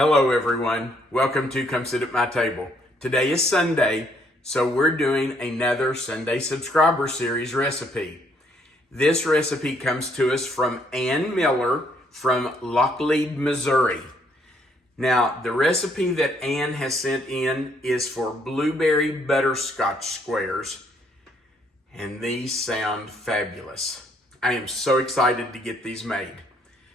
Hello everyone, welcome to Come Sit at My Table. Today is Sunday, so we're doing another Sunday Subscriber Series recipe. This recipe comes to us from Ann Miller from Lockleed, Missouri. Now, the recipe that Ann has sent in is for blueberry butterscotch squares, and these sound fabulous. I am so excited to get these made.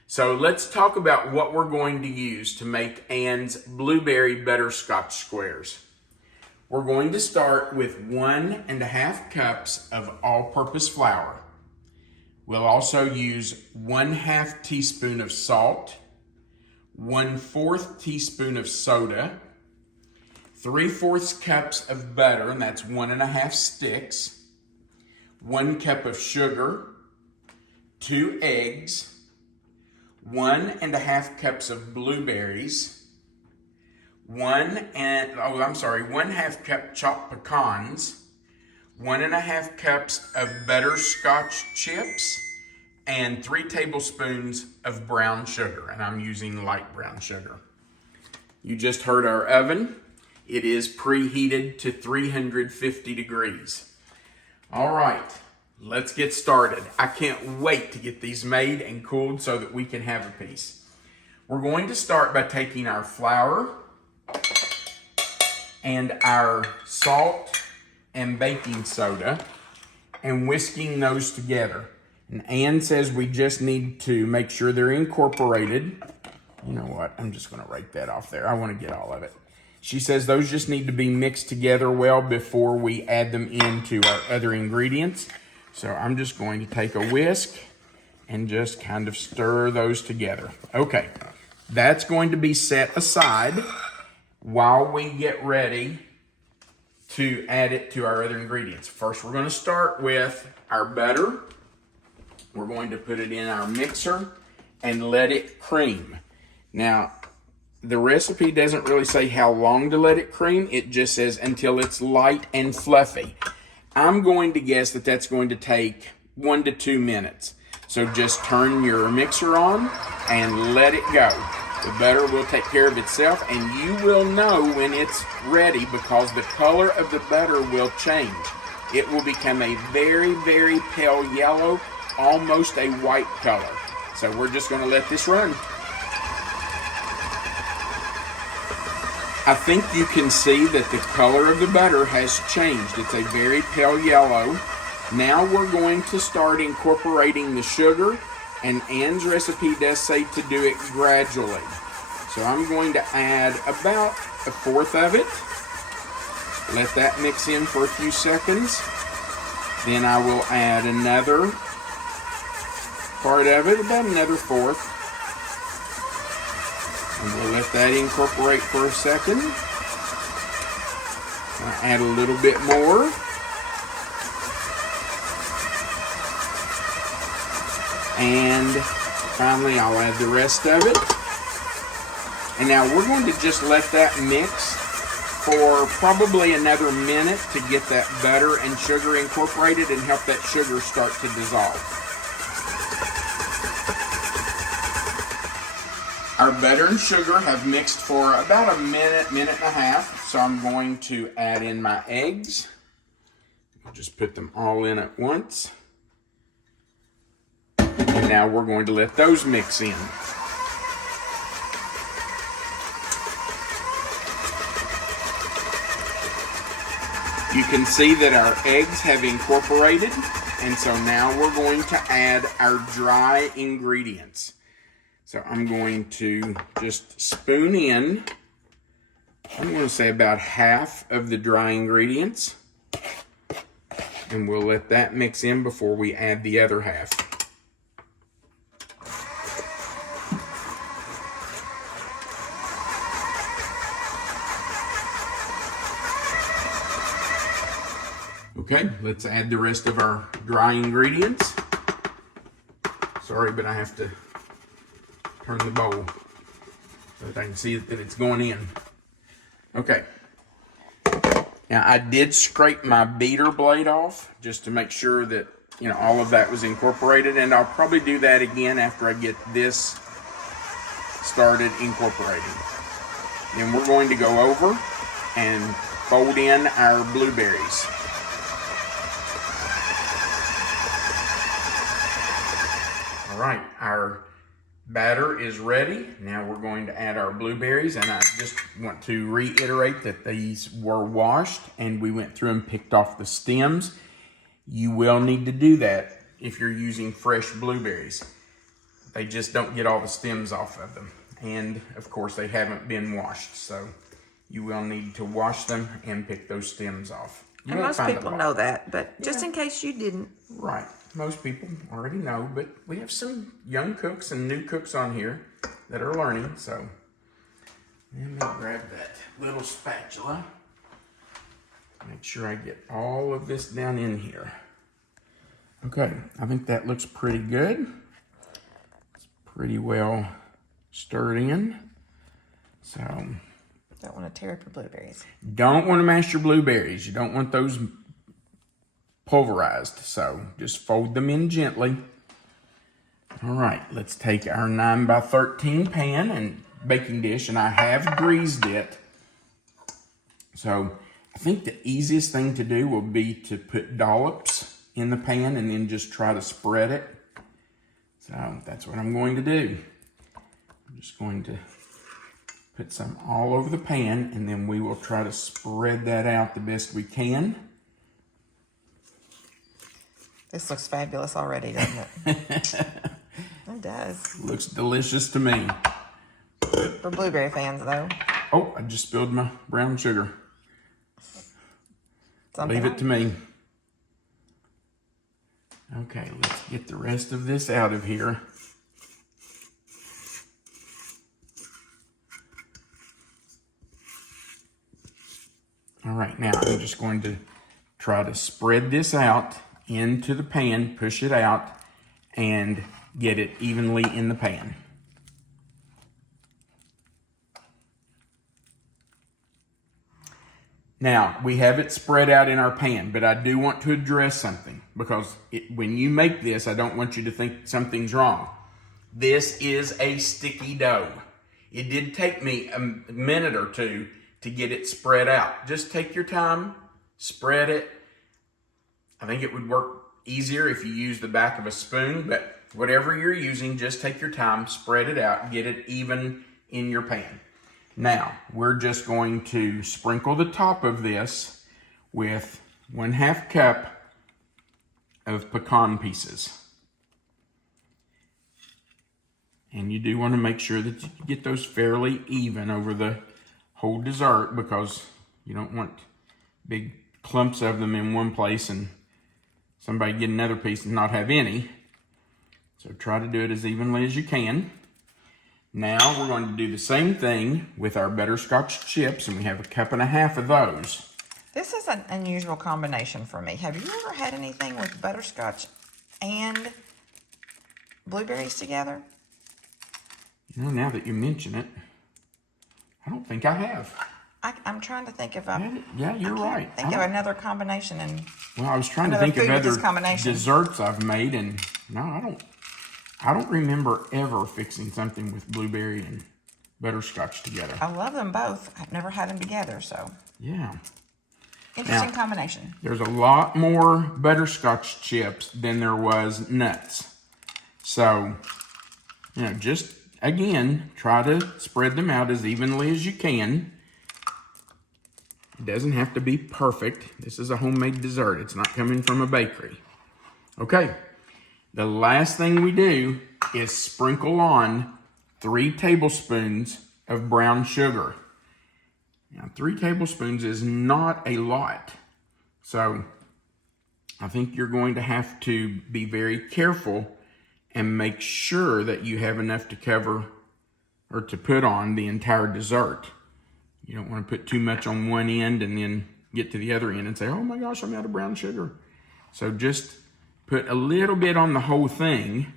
So let's talk about what we're going to use to make Ann's blueberry butterscotch squares. We're going to start with 1.5 cups of all-purpose flour. We'll also use 1/2 teaspoon of salt, 1/4 teaspoon of soda, 3/4 cups of butter, and that's 1.5 sticks, 1 cup of sugar, 2 eggs, 1.5 cups of blueberries, 1/2 cup chopped pecans, 1.5 cups of butterscotch chips, and 3 tablespoons of brown sugar, and I'm using light brown sugar. You just heard our oven. It is preheated to 350 degrees. All right. Let's get started. I can't wait to get these made and cooled so that we can have a piece. We're going to start by taking our flour and our salt and baking soda and whisking those together. And Ann says we just need to make sure they're incorporated. You know what? I'm just going to rake that off there. I want to get all of it. She says those just need to be mixed together well before we add them into our other ingredients. So I'm just going to take a whisk and just kind of stir those together. Okay, that's going to be set aside while we get ready to add it to our other ingredients. First, we're going to start with our butter. We're going to put it in our mixer and let it cream. Now, the recipe doesn't really say how long to let it cream. It just says until it's light and fluffy. I'm going to guess that that's going to take 1 to 2 minutes. So just turn your mixer on and let it go. The butter will take care of itself, and you will know when it's ready because the color of the butter will change. It will become a very, very pale yellow, almost a white color. So we're just going to let this run. I think you can see that the color of the butter has changed. It's a very pale yellow. Now we're going to start incorporating the sugar, and Ann's recipe does say to do it gradually. So I'm going to add about 1/4 of it. Let that mix in for a few seconds. Then I will add another part of it, about another 1/4. And we'll let that incorporate for a second. I'll add a little bit more. And finally, I'll add the rest of it. And now we're going to just let that mix for probably another minute to get that butter and sugar incorporated and help that sugar start to dissolve. Our butter and sugar have mixed for about a minute, minute and a half. So I'm going to add in my eggs. I'll just put them all in at once. And now we're going to let those mix in. You can see that our eggs have incorporated. And so now we're going to add our dry ingredients. So I'm going to just spoon in, I'm going to say about half of the dry ingredients. And we'll let that mix in before we add the other half. Okay, let's add the rest of our dry ingredients. Sorry, but I have to turn the bowl so that I can see that it's going in. Okay. Now I did scrape my beater blade off just to make sure that, you know, all of that was incorporated, and I'll probably do that again after I get this started incorporating. Then we're going to go over and fold in our blueberries. All right, our batter is ready. Now we're going to add our blueberries, and I just want to reiterate that these were washed and we went through and picked off the stems. You will need to do that if you're using fresh blueberries. They just don't get all the stems off of them. And of course they haven't been washed, so you will need to wash them and pick those stems off. And most people know that, but just in case you didn't. Right. Most people already know, but we have some young cooks and new cooks on here that are learning, so let me grab that little spatula. Make sure I get all of this down in here. Okay, I think that looks pretty good. It's pretty well stirred in. So don't want to tear up your blueberries. Don't want to mash your blueberries. You don't want those pulverized, so just fold them in gently. All right, let's take our 9x13 pan and baking dish, and I have greased it. So I think the easiest thing to do will be to put dollops in the pan and then just try to spread it. So that's what I'm going to do. I'm just going to put some all over the pan, and then we will try to spread that out the best we can. This looks fabulous already, doesn't it? It does. Looks delicious to me. For blueberry fans, though. Oh, I just spilled my brown sugar. Leave it to me. Okay, let's get the rest of this out of here. All right, now I'm just going to try to spread this out into the pan, push it out, and get it evenly in the pan. Now, we have it spread out in our pan, but I do want to address something, because when you make this, I don't want you to think something's wrong. This is a sticky dough. It did take me a minute or two to get it spread out. Just take your time, spread it. I think it would work easier if you use the back of a spoon, but whatever you're using, just take your time, spread it out, get it even in your pan. Now, we're just going to sprinkle the top of this with 1/2 cup of pecan pieces. And you do want to make sure that you get those fairly even over the whole dessert, because you don't want big clumps of them in one place and somebody get another piece and not have any. So try to do it as evenly as you can. Now we're going to do the same thing with our butterscotch chips, and we have 1.5 cups of those. This is an unusual combination for me. Have you ever had anything with butterscotch and blueberries together? You know, now that you mention it, I don't think I have. I'm trying to think if I... Yeah, you're right. Think of another combination. Well, I was trying to think of other desserts I've made, and no, I don't remember ever fixing something with blueberry and butterscotch together. I love them both. I've never had them together, so. Yeah. Interesting combination. There's a lot more butterscotch chips than there was nuts. So, you know, just, again, try to spread them out as evenly as you can. It doesn't have to be perfect. This is a homemade dessert. It's not coming from a bakery. Okay. The last thing we do is sprinkle on 3 tablespoons of brown sugar. Now, 3 tablespoons is not a lot. So I think you're going to have to be very careful and make sure that you have enough to cover or to put on the entire dessert. You don't want to put too much on one end and then get to the other end and say, oh my gosh, I'm out of brown sugar. So just put a little bit on the whole thing.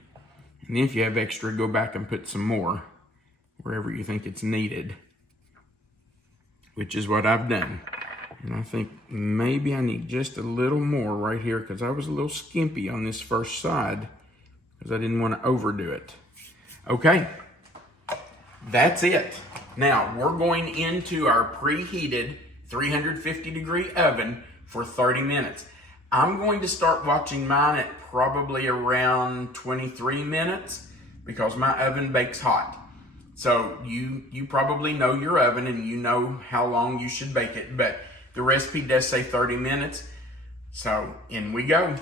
And if you have extra, go back and put some more wherever you think it's needed, which is what I've done. And I think maybe I need just a little more right here, because I was a little skimpy on this first side because I didn't want to overdo it. Okay, that's it. Now, we're going into our preheated 350-degree oven for 30 minutes. I'm going to start watching mine at probably around 23 minutes because my oven bakes hot. So you probably know your oven and you know how long you should bake it, but the recipe does say 30 minutes. So in we go.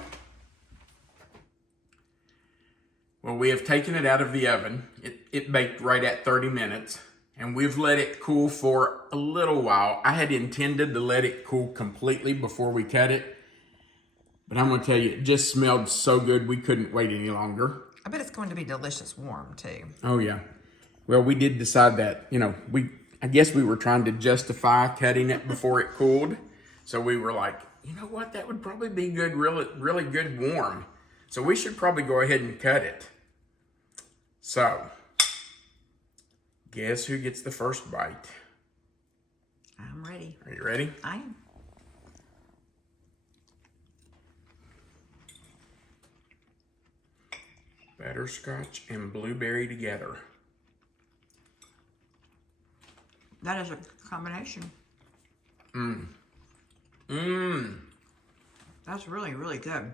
Well, we have taken it out of the oven. It baked right at 30 minutes. And we've let it cool for a little while. I had intended to let it cool completely before we cut it. But I'm going to tell you, it just smelled so good we couldn't wait any longer. I bet it's going to be delicious warm, too. Oh, yeah. Well, we did decide that, I guess we were trying to justify cutting it before it cooled. So we were like, you know what? That would probably be good, really, really good warm. So we should probably go ahead and cut it. So... guess who gets the first bite? I'm ready. Are you ready? I am. Butterscotch and blueberry together. That is a combination. That's really, really good.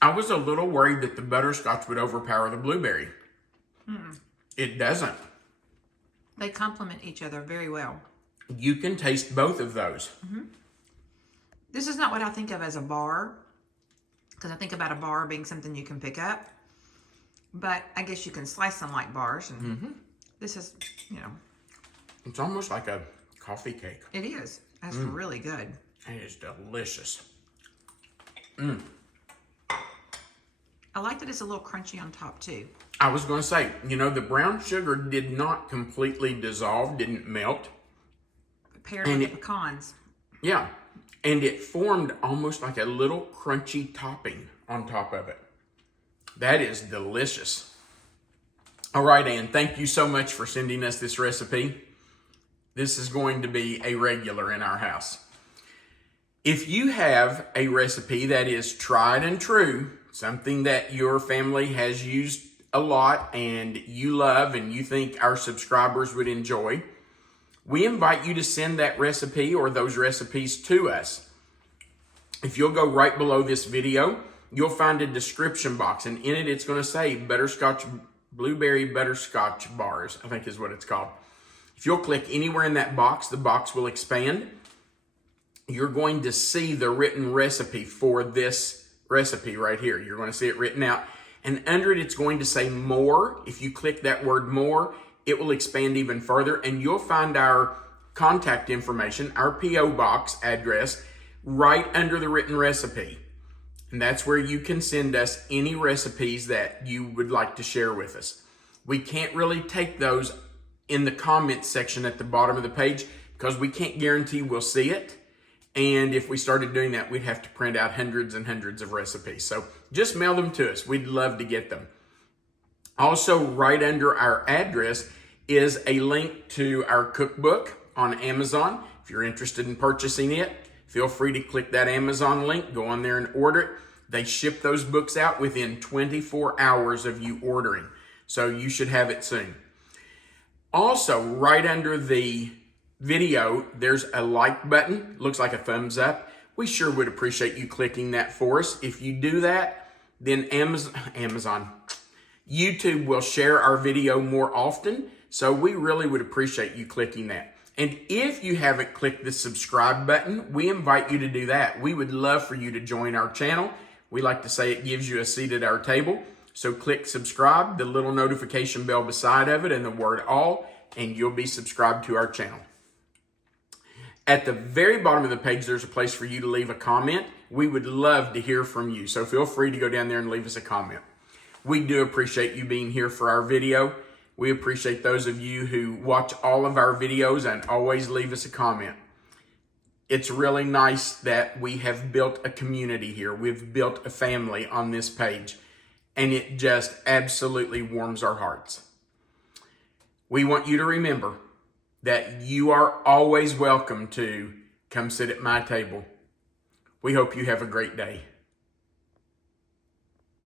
I was a little worried that the butterscotch would overpower the blueberry. It doesn't. They complement each other very well. You can taste both of those. This is not what I think of as a bar, because I think about a bar being something you can pick up. But I guess you can slice them like bars. And this is, It's almost like a coffee cake. it is. That's really good. It is delicious. I like that it's a little crunchy on top too. I was going to say, the brown sugar did not completely dissolve, didn't melt. Paired with the pecans. Yeah, and it formed almost like a little crunchy topping on top of it. That is delicious. All right, Ann, thank you so much for sending us this recipe. This is going to be a regular in our house. If you have a recipe that is tried and true, something that your family has used a lot and you love and you think our subscribers would enjoy, we invite you to send that recipe or those recipes to us. If you'll go right below this video, you'll find a description box, and in it, it's going to say blueberry butterscotch bars, I think is what it's called. If you'll click anywhere in that box, the box will expand. You're going to see the written recipe for this recipe right here. You're going to see it written out. And under it, it's going to say more. If you click that word more, it will expand even further. And you'll find our contact information, our P.O. box address, right under the written recipe. And that's where you can send us any recipes that you would like to share with us. We can't really take those in the comments section at the bottom of the page because we can't guarantee we'll see it. And if we started doing that, we'd have to print out hundreds and hundreds of recipes. So just mail them to us. We'd love to get them. Also, right under our address is a link to our cookbook on Amazon. If you're interested in purchasing it, feel free to click that Amazon link, go on there and order it. They ship those books out within 24 hours of you ordering. So you should have it soon. Also, right under the video, there's a like button. Looks like a thumbs up. We sure would appreciate you clicking that for us. If you do that, then YouTube will share our video more often. So we really would appreciate you clicking that. And if you haven't clicked the subscribe button, we invite you to do that. We would love for you to join our channel. We like to say it gives you a seat at our table. So click subscribe, the little notification bell beside of it, and the word all, and you'll be subscribed to our channel. At the very bottom of the page, there's a place for you to leave a comment. We would love to hear from you. So feel free to go down there and leave us a comment. We do appreciate you being here for our video. We appreciate those of you who watch all of our videos and always leave us a comment. It's really nice that we have built a community here. We've built a family on this page, and it just absolutely warms our hearts. We want you to remember that you are always welcome to come sit at my table. We hope you have a great day.